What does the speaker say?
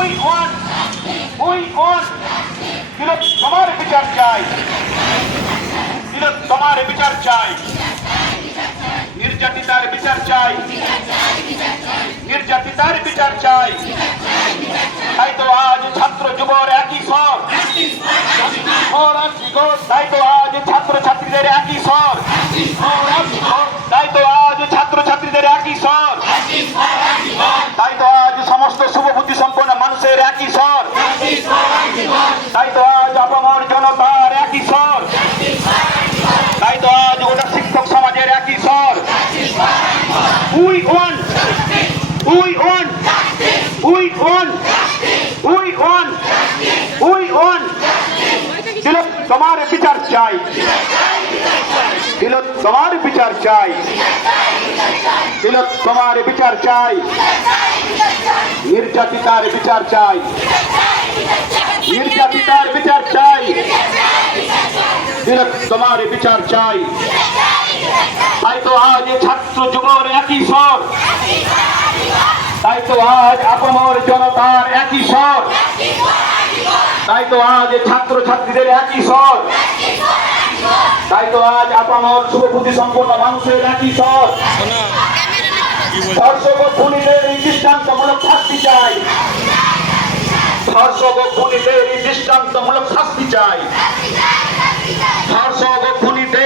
We want we want. Tilak তোমার বিচার চাই। তিলক তোমার বিচার চাই। নির্যাতিতার বিচার চাই। নির্যাতিতার বিচার চাই। তাই তো আজ ছাত্র যুবর একই স্বর। তাই তো আজ ছাত্র ছাত্রীদের একই স্বর। তাই তো আজ ছাত্র ছাত্রীদের একই স্বর তাই তো আজ সমস্ত শুভবুদ্ধি সম্পন্ন মানুষের একই স্বর তাই তো আজ আপামর জনতার একই স্বর তাই তো আজ গোটা শিক্ষক সমাজের একই স্বর we want we want we want we want we want Tilak তোমার বিচার চাই তিলক তোমার বিচার চাই তিলক তোমার বিচার চাই নির্যাতিতার বিচার চাই নির্যাতিতার বিচার চাই তিলক তোমার বিচার চাই। তাই তো আজ ছাত্র যুবর একই স্বর। তাই তো আজ আপমর জনতার একই স্বর। তাই তো আজ ছাত্র ছাত্রীদের একই স্বর। তাই তো আজ আপামর শুভবুদ্ধি সম্পন্ন মানুষের একই স্বর। ও খুনিদের দৃষ্টান্তমূলক শাস্তি চাই। ধর্ষক ও খুনিদের দৃষ্টান্তমূলক শাস্তি চাই। ধর্ষক ও খুনিদের